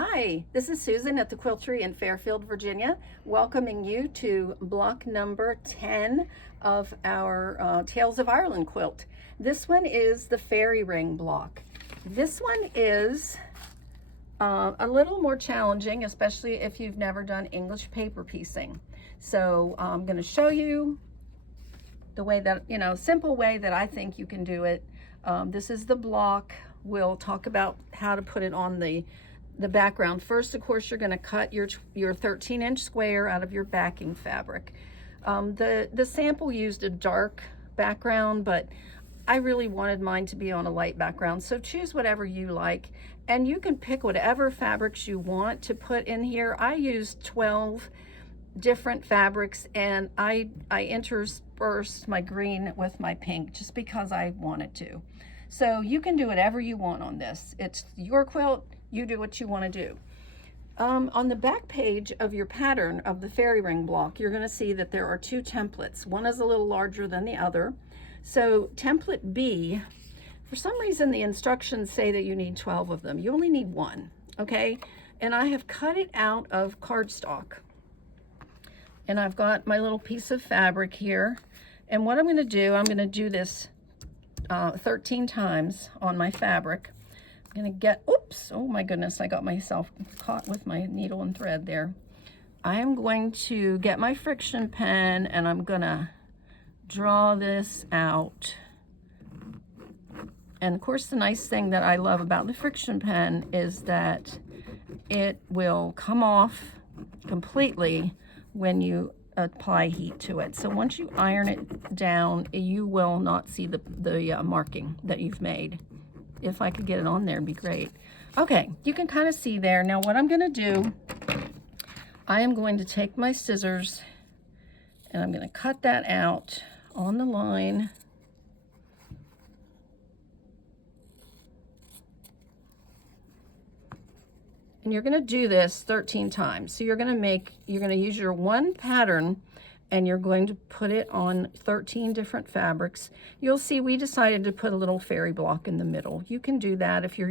Hi, this is Susan at the Quiltery in Fairfield, Virginia, welcoming you to block number 10 of our Tales of Ireland quilt. This one is the fairy ring block. This one is a little more challenging, especially if you've never done English paper piecing. So I'm going to show you the way that, simple way that I think you can do it. This is the block. We'll talk about how to put it on the background. First, of course, you're going to cut your 13-inch square out of your backing fabric. The sample used a dark background, but I really wanted mine to be on a light background, so choose whatever you like, and you can pick whatever fabrics you want to put in here. I used 12 different fabrics, and I interspersed my green with my pink just because I wanted to. So you can do whatever you want on this. It's your quilt. You do what you want to do. On the back page of your pattern of the fairy ring block, you're going to see that there are two templates. One is a little larger than the other. So template B, for some reason the instructions say that you need 12 of them. You only need one, okay? And I have cut it out of cardstock. And I've got my little piece of fabric here. And what I'm going to do this 13 times on my fabric. I'm going to get, oops, oh my goodness, I got myself caught with my needle and thread there. I am going to get my friction pen and I'm going to draw this out. And of course, the nice thing that I love about the friction pen is that it will come off completely when you apply heat to it. So once you iron it down, you will not see the marking that you've made. If I could get it on there, it'd be great. Okay, you can kind of see there. Now what I'm going to do, I am going to take my scissors and I'm going to cut that out on the line. And you're going to do this 13 times. So you're going to use your one pattern and you're going to put it on 13 different fabrics. You'll see we decided to put a little fairy block in the middle. You can do that if you're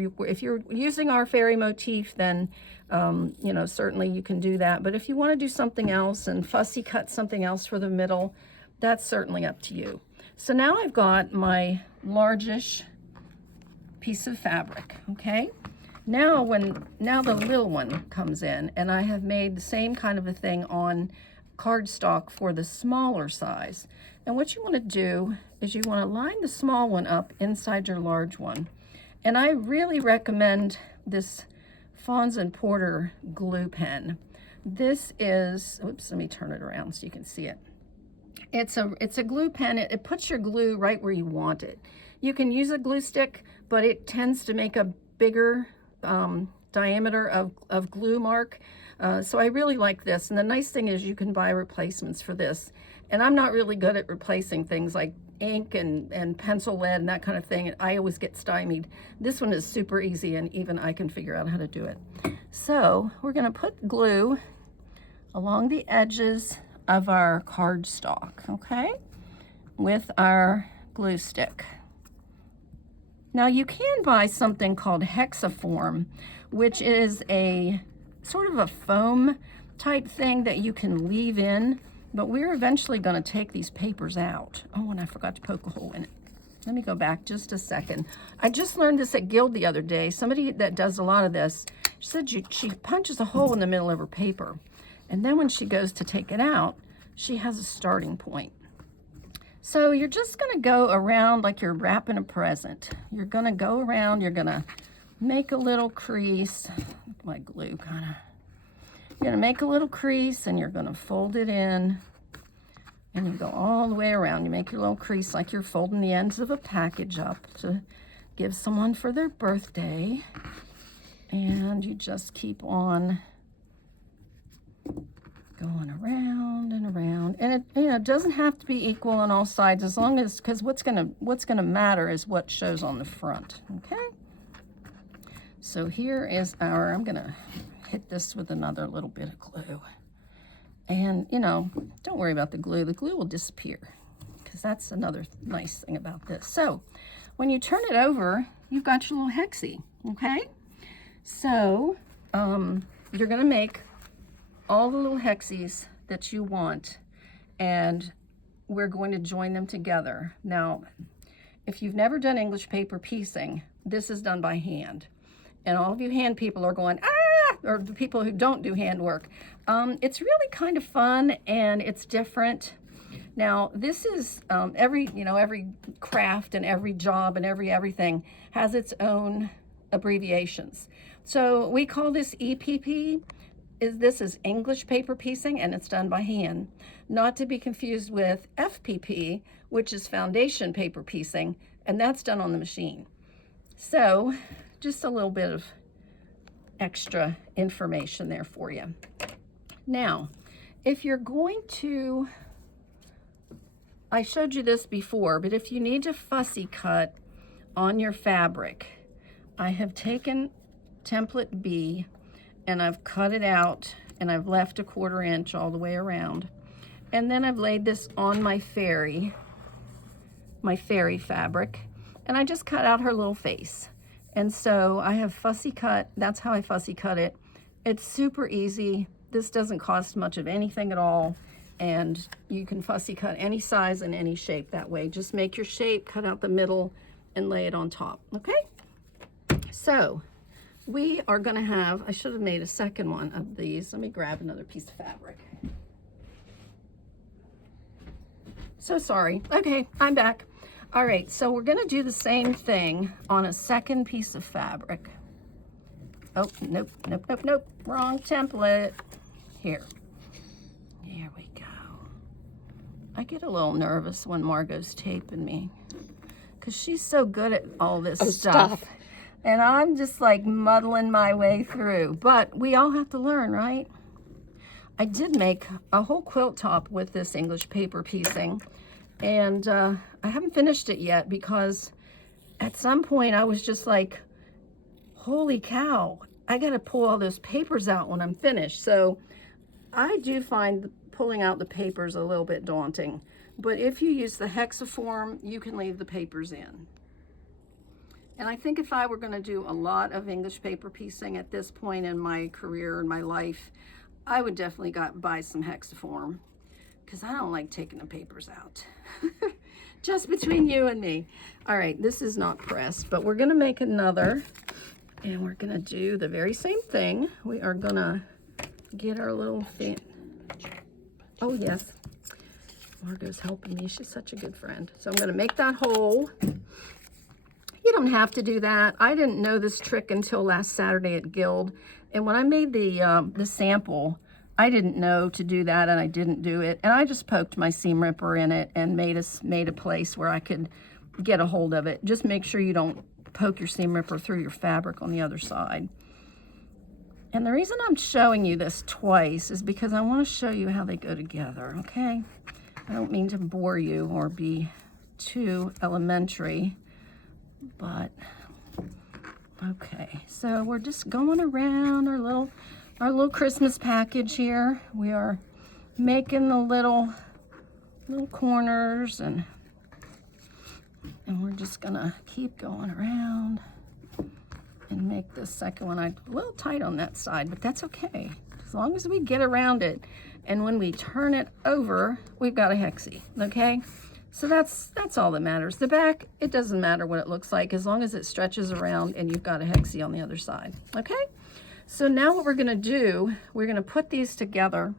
using our fairy motif, then certainly you can do that. But if you want to do something else and fussy cut something else for the middle, that's certainly up to you. So now I've got my largish piece of fabric, okay? Now the little one comes in, and I have made the same kind of a thing on cardstock for the smaller size. And what you want to do is you want to line the small one up inside your large one. And I really recommend this Fons and Porter glue pen. This is, oops, let me turn it around so you can see it. It's a glue pen. It puts your glue right where you want it. You can use a glue stick, but it tends to make a bigger diameter of glue mark. So I really like this. And the nice thing is you can buy replacements for this. And I'm not really good at replacing things like ink and pencil lead and that kind of thing. I always get stymied. This one is super easy and even I can figure out how to do it. So we're going to put glue along the edges of our cardstock, okay, with our glue stick. Now you can buy something called Hexaform, which is a sort of a foam type thing that you can leave in, but we're eventually going to take these papers out. Oh, and I forgot to poke a hole in it. Let me go back just a second. I just learned this at Guild the other day. Somebody that does a lot of this, she said she punches a hole in the middle of her paper, and then when she goes to take it out, she has a starting point. So you're just going to go around like you're wrapping a present. You're going to go around, you're going to make a little crease, my glue kind of. You're going to make a little crease and you're going to fold it in and you go all the way around. You make your little crease like you're folding the ends of a package up to give someone for their birthday. And you just keep on going around and around, and it doesn't have to be equal on all sides, as long as, because what's gonna matter is what shows on the front. Okay, so here is our, I'm gonna hit this with another little bit of glue, and don't worry about the glue will disappear, because that's another nice thing about this. So when you turn it over, you've got your little hexie. Okay, so you're going to make all the little hexies that you want, and we're going to join them together. Now, if you've never done English paper piecing, this is done by hand. And all of you hand people are going, ah, or the people who don't do handwork. It's really kind of fun, and it's different. Now, this is every craft and every job and everything has its own abbreviations. So we call this EPP. This is English paper piecing, and it's done by hand. Not to be confused with FPP, which is foundation paper piecing, and that's done on the machine. So just a little bit of extra information there for you. Now, if you're going to, I showed you this before, but if you need to fussy cut on your fabric, I have taken template B and I've cut it out, and I've left a 1/4 inch all the way around. And then I've laid this on my fairy fabric, and I just cut out her little face. And so I have fussy cut, that's how I fussy cut it. It's super easy. This doesn't cost much of anything at all. And you can fussy cut any size and any shape that way. Just make your shape, cut out the middle, and lay it on top, okay? So we are gonna have, I should have made a second one of these. Let me grab another piece of fabric. So sorry. Okay, I'm back. All right, so we're gonna do the same thing on a second piece of fabric. Oh, nope, wrong template. Here we go. I get a little nervous when Margot's taping me because she's so good at all this stuff. And I'm just like muddling my way through, but we all have to learn, right? I did make a whole quilt top with this English paper piecing, and I haven't finished it yet because at some point I was just like, holy cow, I gotta pull all those papers out when I'm finished. So I do find pulling out the papers a little bit daunting, but if you use the hexaform, you can leave the papers in. And I think if I were going to do a lot of English paper piecing at this point in my career and my life, I would definitely buy some hexaform, because I don't like taking the papers out. Just between you and me. All right, this is not pressed, but we're going to make another, and we're going to do the very same thing. We are going to get our little thing. Oh, yes. Margot's helping me. She's such a good friend. So I'm going to make that hole. You don't have to do that. I didn't know this trick until last Saturday at Guild. And when I made the sample, I didn't know to do that, and I didn't do it. And I just poked my seam ripper in it and made a place where I could get a hold of it. Just make sure you don't poke your seam ripper through your fabric on the other side. And the reason I'm showing you this twice is because I want to show you how they go together, okay? I don't mean to bore you or be too elementary, but okay. So we're just going around our little Christmas package here. We are making the little corners, and we're just gonna keep going around and make this second one. I'm a little tight on that side, but that's okay. As long as we get around it, and when we turn it over, we've got a hexie, okay? So that's all that matters. The back, it doesn't matter what it looks like as long as it stretches around and you've got a hexie on the other side, okay? So now what we're gonna do, we're gonna put these together,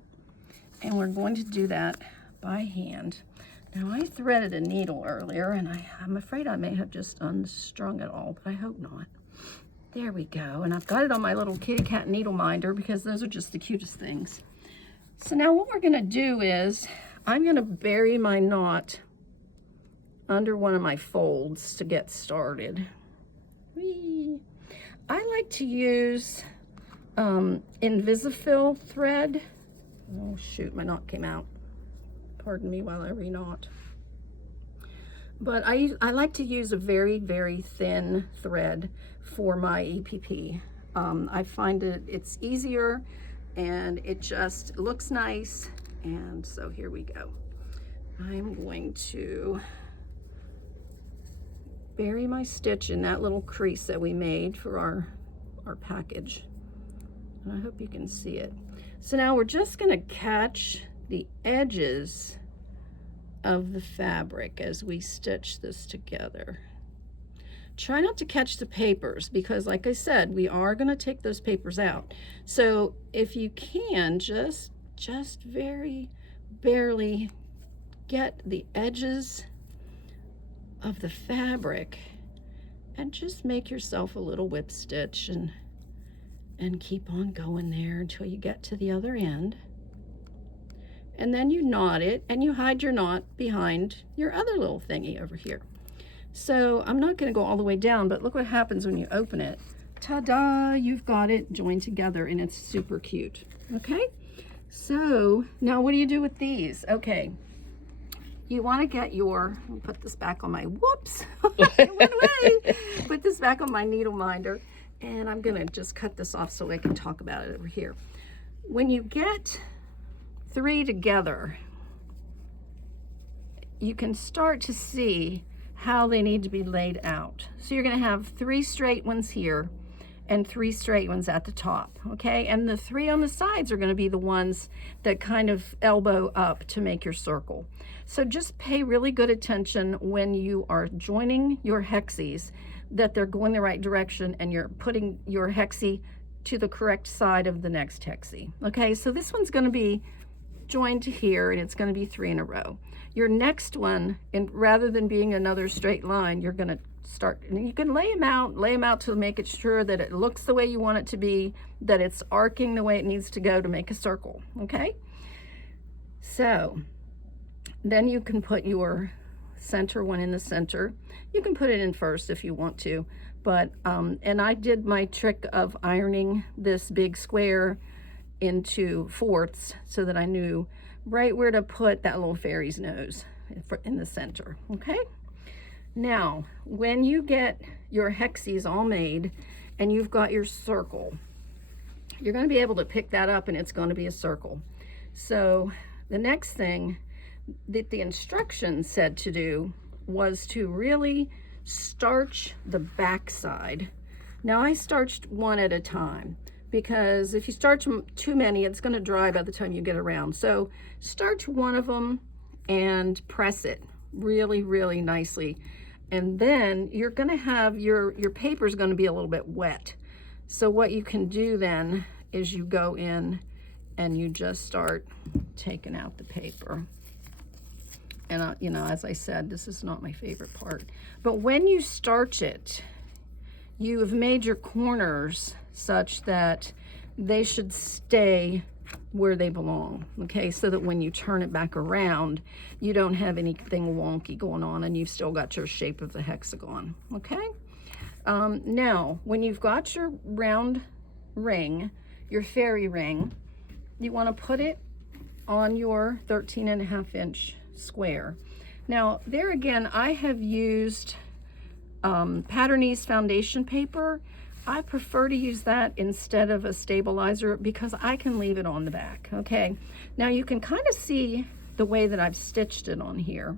and we're going to do that by hand. Now I threaded a needle earlier, and I'm afraid I may have just unstrung it all, but I hope not. There we go, and I've got it on my little kitty cat needle minder because those are just the cutest things. So now what we're gonna do is, I'm gonna bury my knot under one of my folds to get started. Whee! I like to use Invisifil thread. Oh shoot, my knot came out. Pardon me while I re-knot. But I like to use a very, very thin thread for my EPP. I find it's easier, and it just looks nice. And so here we go. I'm going to bury my stitch in that little crease that we made for our package. And I hope you can see it. So now we're just going to catch the edges of the fabric as we stitch this together. Try not to catch the papers because, like I said, we are going to take those papers out. So if you can, just very barely get the edges of the fabric and just make yourself a little whip stitch and keep on going there until you get to the other end. And then you knot it and you hide your knot behind your other little thingy over here. So I'm not going to go all the way down, but look what happens when you open it. Ta-da! You've got it joined together and it's super cute. Okay? So now what do you do with these? Okay. You want to get your, let me put this back on my, whoops, it went away. Put this back on my needle minder, and I'm going to just cut this off so I can talk about it over here. When you get 3 together, you can start to see how they need to be laid out. So you're going to have 3 straight ones here and 3 straight ones at the top, okay? And the 3 on the sides are going to be the ones that kind of elbow up to make your circle. So just pay really good attention when you are joining your hexies that they're going the right direction and you're putting your hexie to the correct side of the next hexie, okay? So this one's going to be joined to here and it's going to be 3 in a row. Your next one, and rather than being another straight line, you're going to start, and you can lay them out to make it sure that it looks the way you want it to be, that it's arcing the way it needs to go to make a circle, okay? So then you can put your center one in the center. You can put it in first if you want to, but and I did my trick of ironing this big square into 4ths so that I knew right where to put that little fairy's nose in the center, okay? Now, when you get your hexies all made and you've got your circle, you're going to be able to pick that up and it's going to be a circle. So the next thing that the instructions said to do was to really starch the back side. Now I starched one at a time because if you starch too many, it's going to dry by the time you get around. So starch one of them and press it really, really nicely. And then you're going to have your paper is going to be a little bit wet. So what you can do then is you go in and you just start taking out the paper. And you know, as I said, this is not my favorite part. But when you starch it, you have made your corners such that they should stay where they belong, okay? So that when you turn it back around, you don't have anything wonky going on and you've still got your shape of the hexagon, okay? Now, when you've got your round ring, your fairy ring, you want to put it on your 13.5-inch square. Now, there again, I have used Patternese foundation paper. I prefer to use that instead of a stabilizer because I can leave it on the back, okay? Now you can kind of see the way that I've stitched it on here.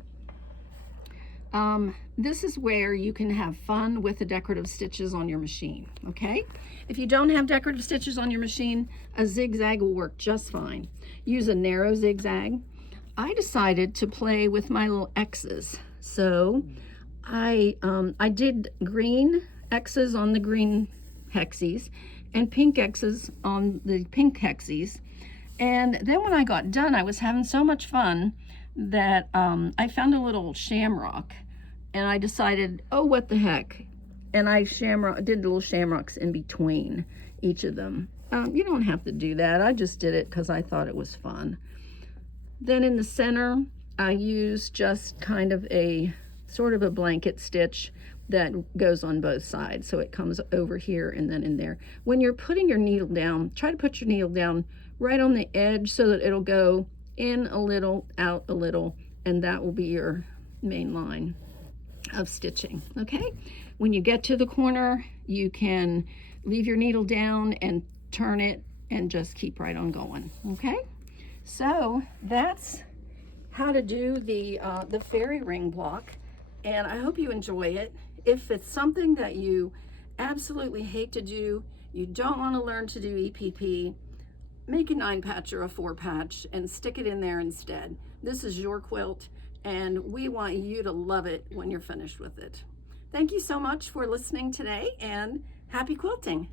This is where you can have fun with the decorative stitches on your machine, okay? If you don't have decorative stitches on your machine, a zigzag will work just fine. Use a narrow zigzag. I decided to play with my little X's. So I did green X's on the green hexies and pink X's on the pink hexies. And then when I got done, I was having so much fun that I found a little shamrock and I decided, oh, what the heck. And I did little shamrocks in between each of them. You don't have to do that. I just did it because I thought it was fun. Then in the center, I used just kind of a sort of a blanket stitch that goes on both sides. So it comes over here and then in there. When you're putting your needle down, try to put your needle down right on the edge so that it'll go in a little, out a little, and that will be your main line of stitching, okay? When you get to the corner, you can leave your needle down and turn it and just keep right on going, okay? So that's how to do the fairy ring block, and I hope you enjoy it. If it's something that you absolutely hate to do, You don't want to learn to do EPP, make a 9-patch or a 4-patch and stick it in there instead. This is your quilt, and we want you to love it when you're finished with it. Thank you so much for listening today, and happy quilting.